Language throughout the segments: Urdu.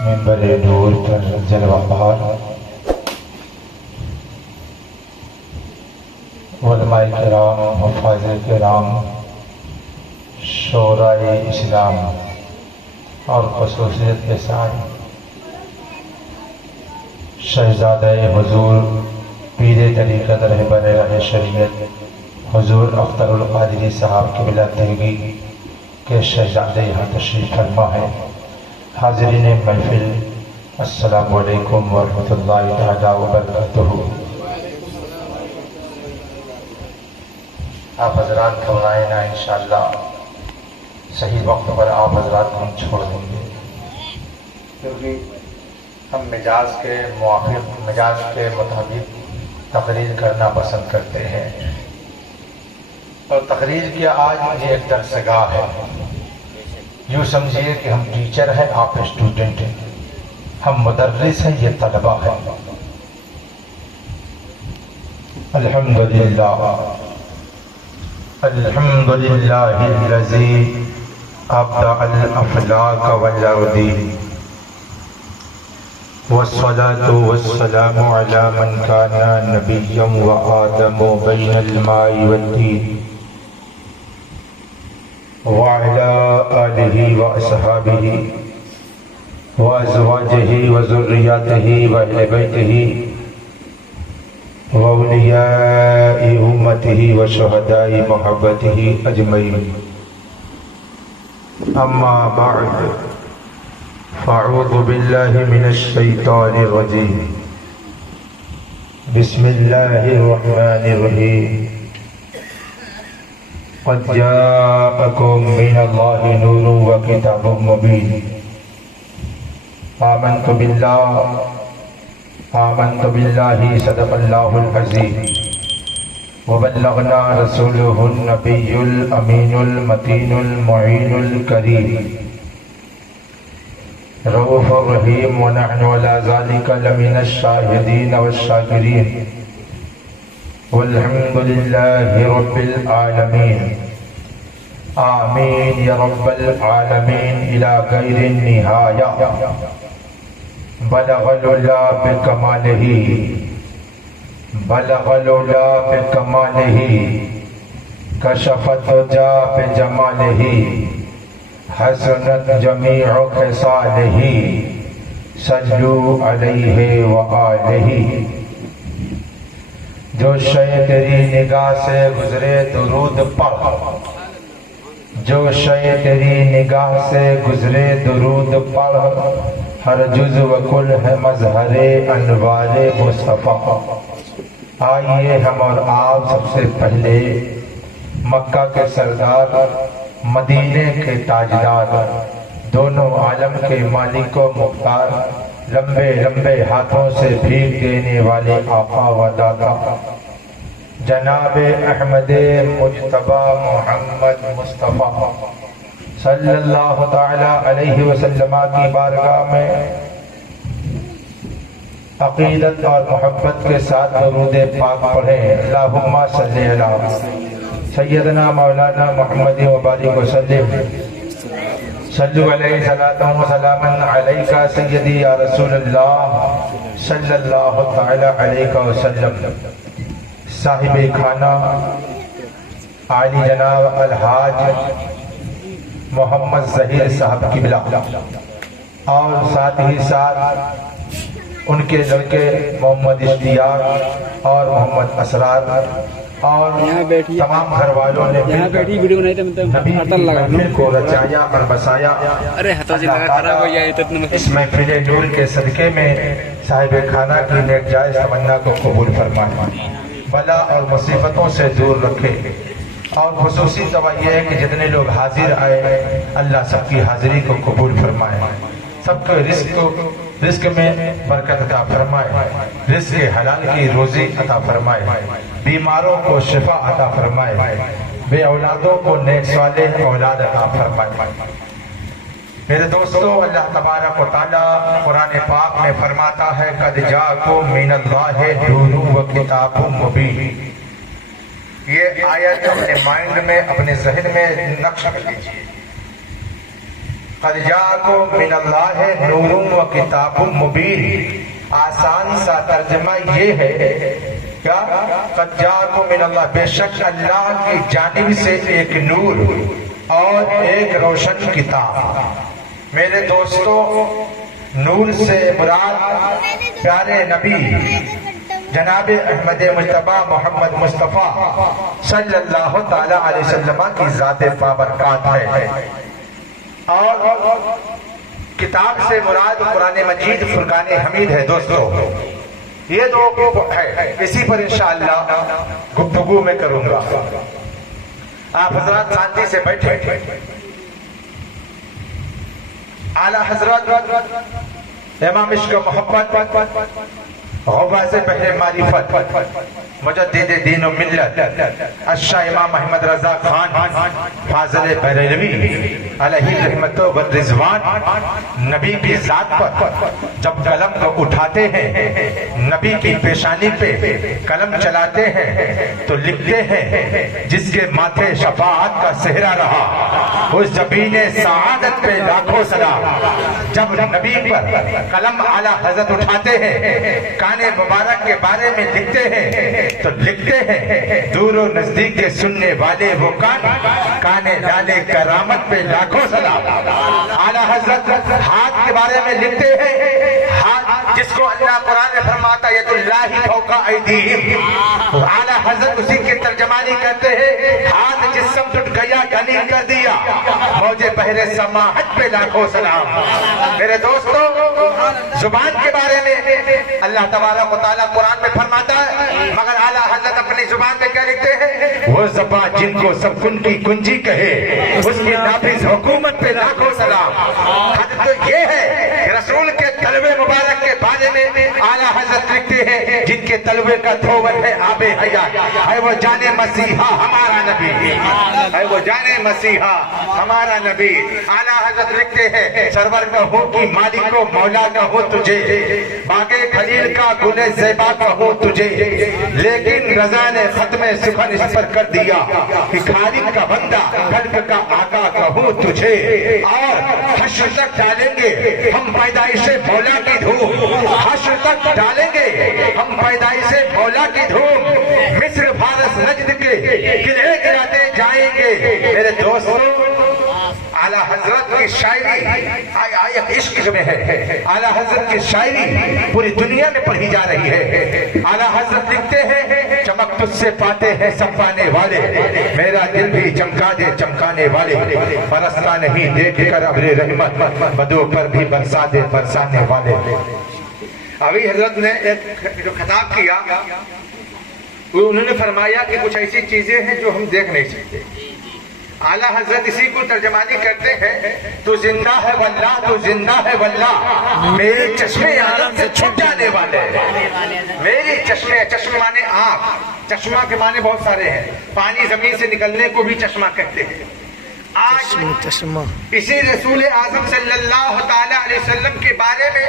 منبر نور پر جلوہ بہار علماء کرام، حفاظ کرام، شورائے اسلام اور خصوصیت کے ساتھ شہزادہ حضور پیر طریقت رہبر راہ شریعت حضور اختر القادری صاحب قبلہ تحقیق کے شہزادے یہاں تشریف فرما ہے۔ حاضرین محفل، السلام علیکم ورحمۃ اللہ تعالیٰ وبرکاتہ۔ آپ حضرات گھبرائیں نہ، انشاءاللہ صحیح وقت پر آپ حضرات کو ہم چھوڑ دیں گے، کیونکہ ہم مزاج کے موافق، مزاج کے مطابق تقریر کرنا پسند کرتے ہیں، اور تقریر کی آج یہ ایک درسگاہ ہے۔ یوں سمجھیے کہ ہم ٹیچر ہیں، آپ اسٹوڈنٹ ہیں، ہم مدرس ہیں، یہ طلبہ ہیں۔ الحمدللہ الحمدللہ الذی ابدع الافلاک والارضین، والصلاة والسلام علی من کان نبیا وآدم بین الماء والطین، وعلى آلہ واصحابہ وازواجہ وذریاتہ واہل بیتہ واولیاء امتہ وشہداء محبتہ اجمعین، اما بعد فاعوذ باللہ من الشیطان الرجیم، بسم اللہ الرحمن الرحیم، قد جاءکم من اللہ نور وکتاب مبین، آمنت باللہ صدق اللہ العظیم، وبلغنا رسولہ النبی الامین المتین المعین الکریم، رؤوف الرحیم، ونحن علی ذلک لمن الشاہدین والشاکرین، والحمد للہ رب العالمین، آمین یا رب العالمین، الی غیر النہایہ، بلغ العلا بکمالہ، بلغ العلا بکمالہ، کشف الدجا بجمالہ، حسنت جمیع خصالہ، صلو علیہ وآلہ۔ جو شے تیری نگاہ سے گزرے درود پڑھ، جو شے تیری نگاہ سے گزرے درود پڑھ، ہر جز و کل ہے مظہر انوار مصطفیٰ۔ آئیے ہم اور آپ سب سے پہلے مکہ کے سردار، مدینے کے تاجدار، دونوں عالم کے مالک و مختار، لمبے لمبے ہاتھوں سے بھیک دینے والے آقا و داتا جناب احمد مجتبی محمد مصطفیٰ صلی اللہ تعالی علیہ وسلم کی بارگاہ میں عقیدت اور محبت کے ساتھ درود پاک پڑھیں۔ اللہم صلی علی سیدنا مولانا محمد وبارک وسلم، صلو علیہ صلاۃ و سلاما علیک سیدی یا رسول اللہ صلی اللہ تعالی علیہ وسلم۔ صاحب خانہ عالی جناب الحاج محمد ظہیر صاحب قبلہ، اور ساتھ ہی ساتھ ان کے لڑکے محمد اشتیاق اور محمد اسرار، اور تمام گھر والوں نے نبی کی محفل کو رچایا اور بسایا۔ اس محفل نور کے صدقے میں صاحب خانہ کی نیک جائز تمنا کو قبول فرمائے، بلا اور مصیبتوں سے دور رکھے، اور خصوصی دعا یہ ہے کہ جتنے لوگ حاضر آئے اللہ سب کی حاضری کو قبول فرمائے، سب کے رزق میں برکت عطا فرمائے، رزق حلال کی روزی عطا فرمائے، بیماروں کو شفا عطا فرمائے، بے اولادوں کو نیک صالح اولاد عطا فرمائے۔ میرے دوستو، اللہ تبارک و تعالی قرآن پاک میں فرماتا ہے قد جاءکم من اللہ نور و کتاب مبین۔ یہ آیت اپنے مائنڈ میں، اپنے ذہن میں نقش کر لیجیے۔ قد جاءکم من اللہ نور و کتاب مبین، آسان سا ترجمہ یہ ہے کیا؟ قد جاءکم من اللہ، بے شک اللہ کی جانب سے ایک نور اور ایک روشن کتاب۔ میرے دوستو، نور سے مراد پیارے نبی جناب احمد مجتبیٰ محمد مصطفیٰ صلی اللہ تعالی علیہ وسلم کی ذات بابرکات ہے، اور کتاب سے مراد قرآن مجید فرقان حمید ہے۔ دوستو، یہ دو ہے، اسی پر انشاءاللہ گفتگو میں کروں گا۔ آپ حضرات شانتی سے بیٹھے۔ اعلیٰ حضرت امام عشق و محبت، غوث بحر معرفت، مجدد دین و ملت، الشاہ امام احمد رضا خان فاضل بریلوی علیہ رحمت و رضوان، نبی کی ذات پر جب قلم کو اٹھاتے ہیں، نبی کی پیشانی پہ قلم چلاتے ہیں تو لکھتے ہیں جس کے ماتھے شفاعت کا صحرا رہا، اس جبین سعادت پہ لاکھوں سلام۔ جب نبی پر قلم اعلیٰ حضرت اٹھاتے ہیں، کان مبارک کے بارے میں لکھتے ہیں تو لکھتے ہیں دور و نزدیک کے سننے والے وہ کان لالے کرامت پہ لاکھوں سلام۔ اعلیٰ حضرت ہاتھ کے بارے میں لکھتے ہیں، ہاتھ جس کو اللہ قرآن میں فرماتا ید اللہ فوق ایدیہم، اعلیٰ حضرت اسی کی ترجمانی کرتے ہیں، ہاتھ جس سمت اٹھ گیا غنی کر دیا، موج بحر سماحت پہ لاکھوں سلام۔ میرے دوستو، زبان کے بارے میں اللہ تبارک و تعالیٰ قرآن میں فرماتا ہے، مگر اعلیٰ حضرت اپنی زبان میں کیا لکھتے ہیں؟ وہ زبان جن کو سب کن کی کنجی کہے، اس کی نافذ حکومت پہ لاکھوں سلام۔ حد تو یہ ہے کہ رسول کے طلبے مبارک کے بارے میں اعلیٰ حضرت لکھتے ہیں جن کے طلبے کا دھوون ہے آب حیات، ہے وہ جانے مسیحا ہمارا نبی، ہے وہ جانے مسیحا ہمارا نبی۔ اعلیٰ حضرت لکھتے ہیں سرور کا ہو کہ مالک کو مولا کا ہو تجھے، باغے خلیل کا گلے زیبا کا ہو تجھے، لیکن رضا نے ختم سخن اس پر کر دیا کہ خالق کا بندہ خلق کا آقا کہوں تجھے، اور حشر تک ڈالیں گے ہم پیدائش مولا کی دھوم، حشر تک ڈالیں گے ہم پیدائش مولا کی دھوم، مصر فارس نجد کے قلعے گراتے جائیں گے۔ میرے دوستو، اعلیٰ حضرت کی شاعری آیت عشق میں ہے، اعلیٰ حضرت کی شاعری پوری دنیا میں پڑھی جا رہی ہے۔ اعلیٰ حضرت لکھتے ہیں چمک تجھ سے پاتے ہیں سب پانے والے، میرا دل بھی چمکا دے چمکانے والے، برستا نہیں دیکھ کر ابر رحمت، بدو پر بھی برسا دے برسانے والے۔ ابھی حضرت نے ایک جو خطاب کیا، انہوں نے فرمایا کہ کچھ ایسی چیزیں ہیں جو ہم دیکھ نہیں سکتے۔ اعلیٰ حضرت اسی کو ترجمانی کرتے ہیں، تو زندہ ہے واللہ، تو زندہ ہے واللہ، میرے چشمے عالم سے چھٹ جانے والے، میری چشمے، چشمے مانے آنکھ، چشمہ کے معنی بہت سارے ہیں، پانی زمین سے نکلنے کو بھی چشمہ کہتے ہیں۔ آج اسی رسول اعظم صلی اللہ تعالی علیہ وسلم کے بارے میں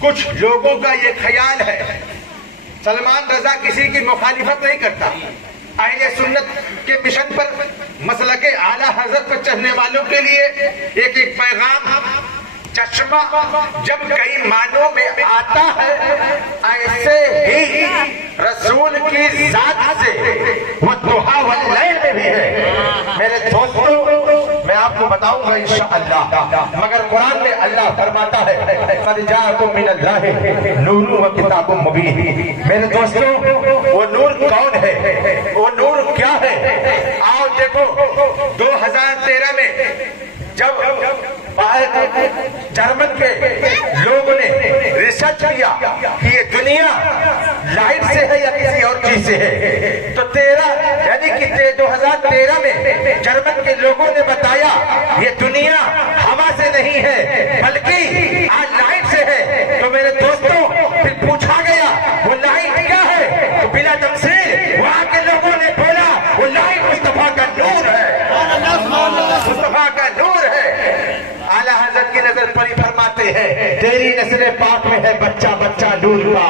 کچھ لوگوں کا یہ خیال ہے، سلمان رضا کسی کی مخالفت نہیں کرتا، اہل سنت کے مشن پر مسلک اعلیٰ حضرت پر چلنے والوں کے لیے ایک ایک پیغام۔ چشمہ جب کئی معنوں میں آتا ہے، ایسے ہی رسول کی ذات سے وہ دوحا واللیل میں بھی ہے۔ میرے دوستو، میں آپ کو بتاؤں گا انشاءاللہ، مگر قرآن میں اللہ فرماتا ہے قد جاءکم من اللہ نور و کتاب مبین۔ میرے دوستو، وہ نور کون ہے؟ وہ نور کیا ہے؟ آؤ دیکھو، 2013 میں جب جرمن کے لوگوں نے ریسرچ کیا کہ یہ دنیا لائٹ سے ہے یا کسی اور چیز سے ہے، تو 2013 میں جرمن کے لوگوں نے بتایا یہ دنیا ہوا سے نہیں ہے بلکہ آج لائٹ سے ہے۔ تو میرے دوستوں، پھر پوچھا گیا وہ لائٹ کیا ہے، تو بلا تمثیل وہاں کے لوگوں نے بولا وہ لائٹ مصطفیٰ کا نور ہے، مصطفیٰ کا نور ہے۔ اعلیٰ حضرت کی نظر پر ہی فرماتے ہیں تیری نسل پاک میں ہے بچہ بچہ نور کا،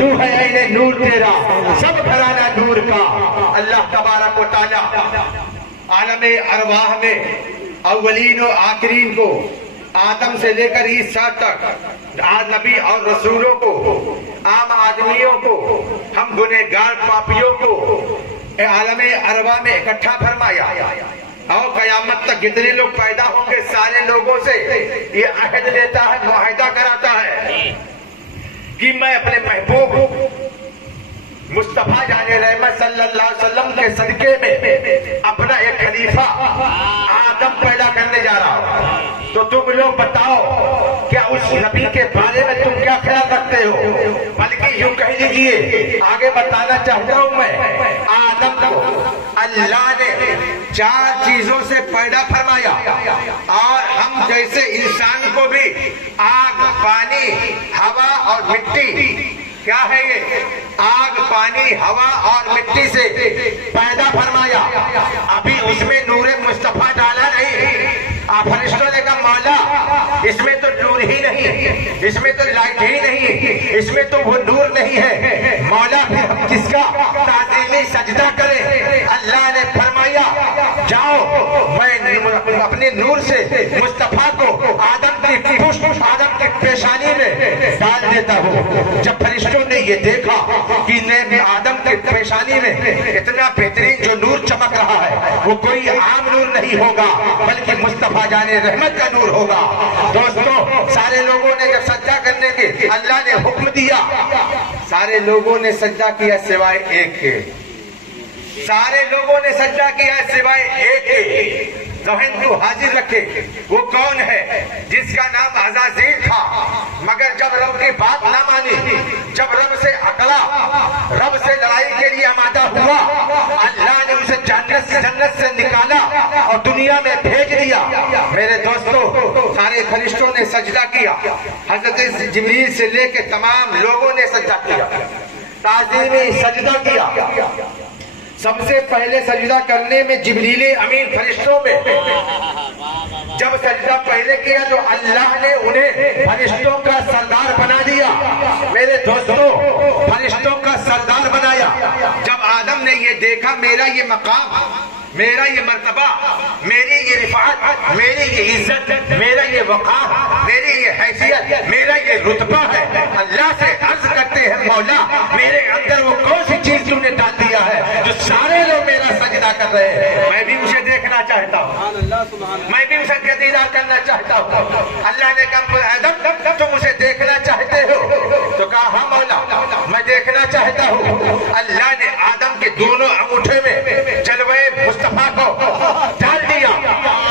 تو ہے عین نور تیرا، سب گھرانہ نور کا۔ اللہ تبارک و تعالی عالم ارواح میں اولین و آخرین کو، آدم سے لے کر عیسیٰ تک، نبی اور رسولوں کو، عام آدمیوں کو، ہم گنہگار پاپیوں کو عالم ارواح میں اکٹھا فرمایا، اور قیامت تک جتنے لوگ پیدا ہوں گے سارے لوگوں سے یہ عہد لیتا ہے، معاہدہ کراتا ہے کہ میں اپنے محبوب مصطفیٰ جان رحمت صلی اللہ علیہ وسلم کے صدقے میں اپنا ایک خلیفہ آدم پیدا کرنے جا رہا ہوں۔ تو تم لوگ بتاؤ کیا اس نبی کے بارے میں تم کیا خیال رکھتے ہو؟ بلکہ یوں کہہ لیجئے، آگے بتانا چاہتا ہوں میں، آدم کو اللہ نے 4 چیزوں سے پیدا فرمایا، اور ہم جیسے انسان کو بھی آگ، پانی، ہوا اور مٹی، کیا ہے یہ؟ آگ، پانی، ہوا اور مٹی سے پیدا فرمایا۔ ابھی اس میں نور مصطفیٰ ڈالا نہیں۔ فرشتوں نے کہا مولا اس میں تو نور ہی نہیں، اس میں تو لائٹ ہی نہیں، اس میں تو وہ نور نہیں ہے، مولا پھر ہم کس کا تعظیمی سجدہ کریں؟ اللہ نے فرمایا جاؤ میں اپنے نور سے مصطفیٰ کو آدم کی پشت، آدم کی پیشانی میں ڈال دیتا ہوں۔ جب فرشتوں نے یہ دیکھا کہ آدم کی پیشانی میں اتنا بہترین جو نور چمک رہا ہے وہ کوئی عام نور نہیں ہوگا بلکہ مصطفیٰ جان رحمت کا نور ہوگا۔ دوستو سارے لوگوں نے جب سجدہ کرنے کے اللہ نے حکم دیا، سارے لوگوں نے سجدہ کیا سوائے ایک کے، سارے لوگوں نے سجدہ کیا سوائے ایک کے۔ ذہن کو حاضر رکھے، وہ کون ہے؟ جس کا نام عزازیل تھا، مگر جب رب کی بات نہ مانی، جب رب سے اکڑا، رب سے لڑائی کے لیے آمادہ ہوا، اللہ نے اسے جنت سے نکالا اور دنیا میں بھیج دیا۔ میرے دوستو سارے فرشتوں نے سجدہ کیا، حضرت جبریل سے لے کے تمام لوگوں نے سجدہ کیا، تعظیمی سجدہ کیا۔ سب سے پہلے سجدہ کرنے میں جبریل امین فرشتوں میں جب سجدہ پہلے کیا تو اللہ نے انہیں فرشتوں کا سردار بنا دیا۔ میرے دوستو فرشتوں کا سردار بنایا۔ جب آدم نے یہ دیکھا میرا یہ مقام، میرا یہ مرتبہ، میری یہ رفعت، میری یہ عزت، میرا یہ وقار، میری یہ حیثیت، میرا یہ رتبہ ہے، اللہ سے عرض کرتے ہیں مولا میرے اندر وہ کون سی چیز تم نے ڈال دیا ہے جو سارے لوگ میرا سجدہ کر رہے ہیں؟ میں بھی اسے دیکھنا چاہتا ہوں، میں بھی اسے دیدار کرنا چاہتا ہوں۔ اللہ نے کہا آدم تم اسے دیکھنا چاہتے ہو؟ تو کہا ہاں مولا میں دیکھنا چاہتا ہوں۔ اللہ نے آدم کے دونوں انگوٹھے میں جلوے مصطفیٰ کو ڈال دیا،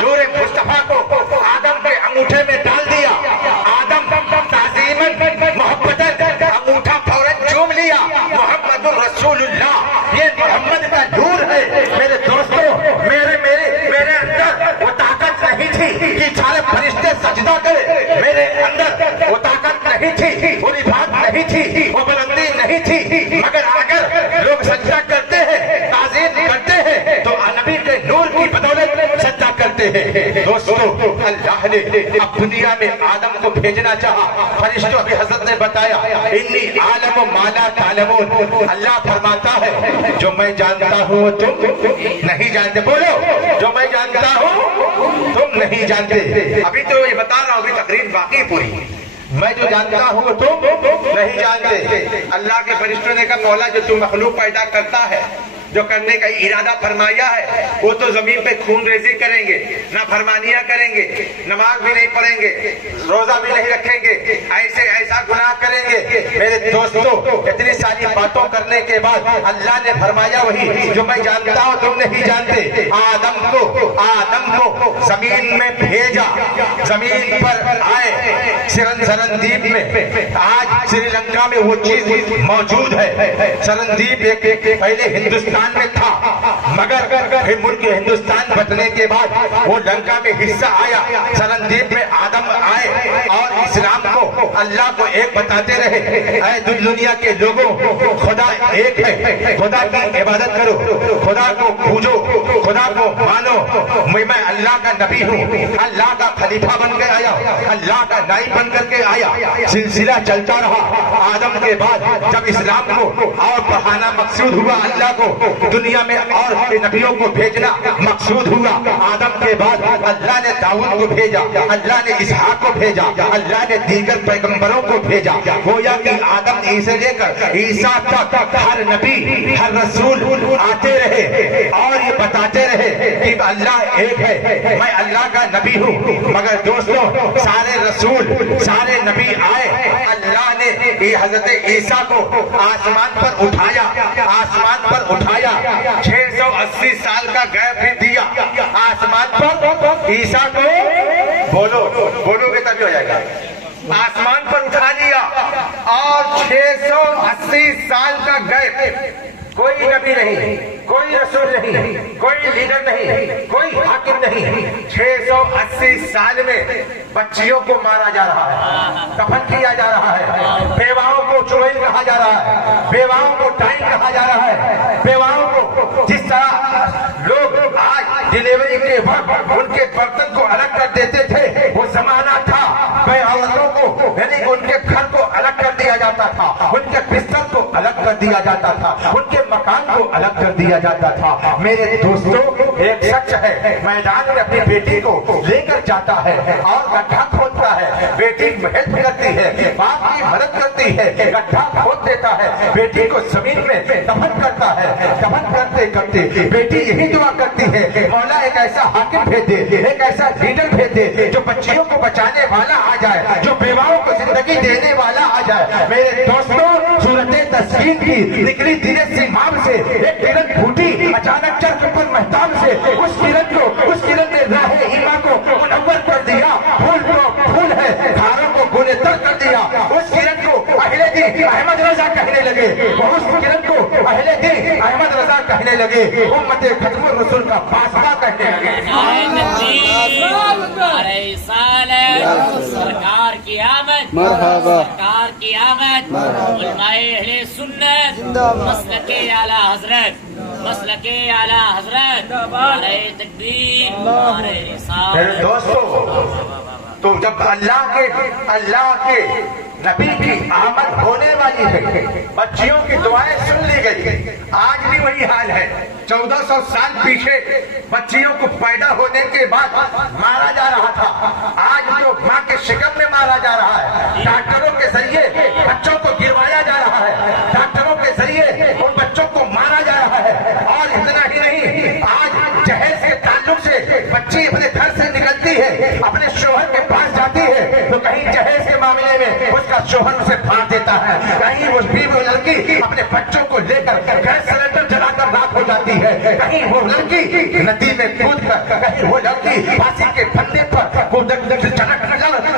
نور مصطفیٰ کو آدم کے انگوٹھے میں ڈال دیا۔ آدم تعظیماً محبتاً انگوٹھا فوراً چوم لیا، محمد رسول اللہ، یہ محمد کا نور ہے۔ میرے دوستو میرے اندر وہ طاقت نہیں تھی کہ سارے فرشتے سجدہ کرے، میرے اندر وہ طاقت نہیں تھی، وہ رفعت نہیں تھی، وہ بلندی نہیں تھی، مگر اگر لوگ سجدہ کرتے ہیں، تعظیم کرتے ہیں تو نبی کے نور کی بدولت سجدہ کرتے ہیں۔ دوستو اللہ نے اب دنیا میں آدم کو بھیجنا چاہا، فرشتوں ابھی حضرت نے بتایا انی عالم ما لا تعلمون، اللہ فرماتا ہے جو میں جانتا ہوں تم نہیں جانتے، بولو جو میں جانتا ہوں تم نہیں جانتے۔ ابھی تو یہ بتا رہا ہوں، ابھی تقریر باقی پوری، میں جو جانتا ہوں تم نہیں جانتے۔ اللہ کے فرشتوں نے کہا مولا جو تم مخلوق پیدا کرتا ہے، جو کرنے کا ارادہ فرمایا ہے، وہ تو زمین پہ خون ریزی کریں گے، نہ فرمانیاں کریں گے، نماز بھی نہیں پڑھیں گے، روزہ بھی نہیں رکھیں گے، ایسا گناہ کریں گے۔ میرے دوستو اتنی ساری باتوں کرنے کے بعد اللہ نے فرمایا وہی جو میں جانتا ہوں تم نہیں جانتے۔ آدم کو زمین میں بھیجا، زمین پر آئے سرندیپ میں، آج سری لنکا میں وہ چیز موجود ہے۔ سرندیپ ایک پہلے ہندوستان میں تھا، مگر پھر ملک ہندوستان بچنے کے بعد وہ لنکا میں حصہ آیا۔ سرندیپ میں آدم آئے اور اسلام کو، اللہ کو ایک بتاتے رہے، اے دنیا کے لوگوں خدا ایک ہے، خدا کی عبادت کرو، خدا کو پوجو، خدا کو مانو، میں اللہ کا نبی ہوں، اللہ کا خلیفہ بن کے آیا، اللہ کا نائب بن کر کے آیا۔ سلسلہ چلتا رہا۔ آدم کے بعد جب اسلام کو اور بڑھانا مقصود ہوا اللہ کو، دنیا میں اور نبیوں کو بھیجنا مقصود ہوا. آدم کے بعد اللہ نے داؤد کو بھیجا, اللہ نے اسحاق کو بھیجا, اللہ نے دیگر پیغمبروں کو بھیجا. گویا کہ آدم سے لے کر عیسیٰ تک ہر نبی ہر رسول آتے رہے اور یہ بتاتے رہے کہ اللہ ایک ہے, میں اللہ کا نبی ہوں. مگر دوستوں سارے رسول سارے نبی آئے, اللہ نے حضرت عیسیٰ کو آسمان پر اٹھایا, آسمان پر اٹھایا, 680 سال کا گیپ بھی دیا آسمان پر عیسیٰ کو. بولو گے تبھی ہو جائے گا. آسمان پر اٹھا لیا اور 680 سال کا گیپ. کوئی نبی نہیں, کوئی رسول نہیں, کوئی لیڈر نہیں, کوئی حاکم نہیں. 680 سال میں بچیوں کو مارا جا رہا ہے, کفن کیا جا رہا ہے, بیواؤں کو چڑیل کہا جا رہا ہے, بیواؤں کو ٹائم کہا جا رہا ہے. بیواؤں کو جس طرح لوگ آج ڈیلیوری کے وقت ان کے برتن کو الگ کر دیتے تھے, وہ زمانہ تھا. بے عورتوں کو یعنی ان کے گھر کو الگ کر دیا جاتا تھا, ان کے بستر کو الگ کر دیا جاتا تھا, ان کے مکان کو الگ کر دیا جاتا تھا. میرے دوستوں ایک شخص ہے میدان میں اپنی بیٹی کو لے کر جاتا ہے اور گڈھا کھودتا ہے, بیٹی ہیلپ کرتی ہے, باپ کی مدد کرتی ہے, گڈھا کھود دیتا ہے, بیٹی کو زمین میں دفن کرتا ہے. دفن کرتے کرتے بیٹی یہی دعا کرتی ہے, مولا ایک ایسا حاکم بھیج دے, ایک ایسا لیڈر بھیج دے جو بچیوں کو بچانے والا آ جائے, جو بیواؤں کو زندگی دینے والا آ جائے. میرے دوستوں سورت تسکین کی نکلی دھیرے سی مام سے ایک کرن پھوٹی اچانک چرخ پر مہتاب سے. اس کرن نے راہ ایمان کو منور کر دیا, پھول کو پھول ہے دھاروں کو گلے تر کر دیا. اس کرن کو اہل دین احمد رضا کہنے لگے, اس کرن کو اہل دین احمد رضا کہنے لگے, امت ختم الرسول کا فاصلہ کہنے لگے. سرکار کی آمد, سرکار کی آمد, علماء اہل سنت, مسلک اعلیٰ حضرت, مسلک اعلیٰ حضرت, نعرہ تکبیر, نعرہ رسالت. میرے دوستو تو جب اللہ کے نبی کی آمد ہونے والی ہے, بچیوں کی دعائیں سن لی گئی. آج بھی وہی حال ہے. 1400 سال پیچھے بچیوں کو پیدا ہونے کے بعد مارا جا رہا تھا, آج جو ماں کے شکم میں مارا جا رہا ہے, ڈاکٹروں کے ذریعے بچوں کو گروایا جا رہا ہے, ڈاکٹروں کے ذریعے ان بچوں کو مارا جا رہا ہے. اور اتنا ہی نہیں, آج جہیز کے تعلق سے بچی اپنے گھر سے نکلتی ہے, اپنے شوہر کے پاس جاتی ہے تو کہیں جہیز کے معاملے میں اس کا شوہر اسے پھاڑ دیتا ہے, کہیں وہ بیوی لڑکی اپنے بچوں کو لے کر گیس سلنڈر جلا کر راکھ ہو جاتی ہے, کہیں وہ لڑکی ندی میں کود کر, کہیں وہ لڑکی پھانسی کے پھندے پر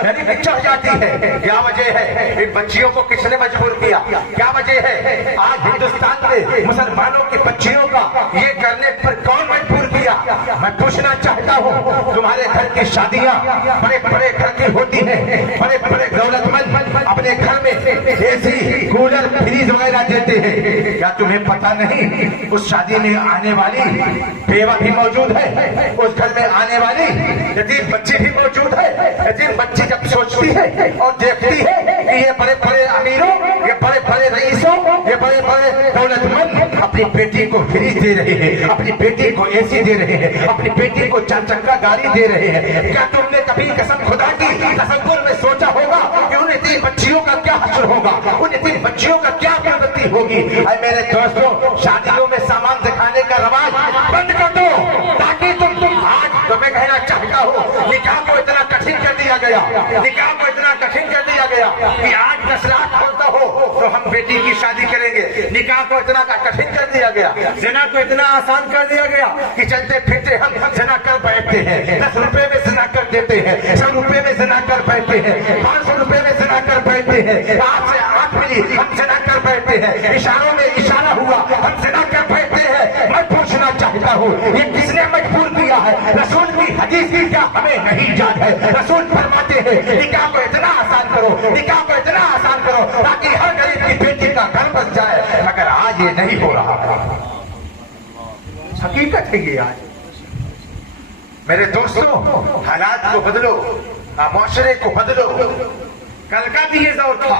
یعنی چڑھ جاتی ہے. کیا وجہ ہے؟ ان بچیوں کو کس نے مجبور کیا؟ کیا وجہ ہے آج ہندوستان میں مسلمانوں کی بچیوں کا یہ کرنے پر کون مجبور کیا؟ میں پوچھنا چاہتا ہوں, تمہارے گھر کی شادیاں بڑے بڑے گھر کی ہوتی ہیں, بڑے بڑے دولت مند اپنے گھر میں اے سی کولر فریج وغیرہ دیتے ہیں. کیا تمہیں پتا نہیں اس شادی میں آنے والی بیوہ بھی موجود ہے, اس گھر میں آنے والی یتیم بچی بھی موجود ہے. یتیم بچی جب سوچتی ہے اور دیکھتی ہے کہ یہ بڑے بڑے امیروں, یہ بڑے بڑے رئیسوں, یہ بڑے بڑے دولت مند اپنی بیٹی کو فریج دے رہے ہیں, اپنی بیٹی کو اے سی دے رہے ہیں, اپنی بیٹی کو 4 چکا گاڑی دے رہے ہیں, کیا تم نے کبھی قسم خدا کی تصور میں سوچا ہوگا کہ ان یتیم بچیوں کا کیا حشر ہوگا, ان یتیم بچیوں کا کیا قیمتی ہوگی؟ اے میرے دوستوں شادیوں میں سامان دکھانے کا رواج بند کر دو, تاکہ تم آج تو میں کہنا چاہتا ہوں نکاح کو اتنا کٹھن کر دیا گیا, نکاح کو اتنا کٹھن کر دیا گیا کہ آج 10 لاکھ کھولتا ہو تو ہم بیٹی کی شادی کریں گے. نکاح کو اتنا کٹھن کر دیا گیا, زنا کو اتنا آسان کر دیا گیا کہ چلتے پھرتے ہم زنا کر بیٹھتے ہیں, 10 روپے میں زنا کر دیتے ہیں, 100 روپے میں زنا کر بیٹھتے ہیں, 500 روپے میں زنا کر بیٹھتے ہیں, 5 سے 8 ملی ہم زنا کر بیٹھتے ہیں, اشاروں میں اشارہ ہوا ہم زنا کر بیٹھتے ہیں. میں پوچھنا چاہتا ہوں یہ کس نے مجبور کیا ہے؟ رسول کی حدیث کی کیا ہمیں نہیں یاد ہے؟ رسول فرماتے ہیں نکاح کو اتنا آسان کرو, نکاح کو اتنا آسان کرو تاکہ ہر غریب کی بیٹی کا گھر بس جائے. مگر آج یہ نہیں ہو رہا, حقیقت ہے یہ. آج میرے دوستوں حالات کو بدلو, معاشرے کو بدلو. کل کا بھی یہ دور تھا,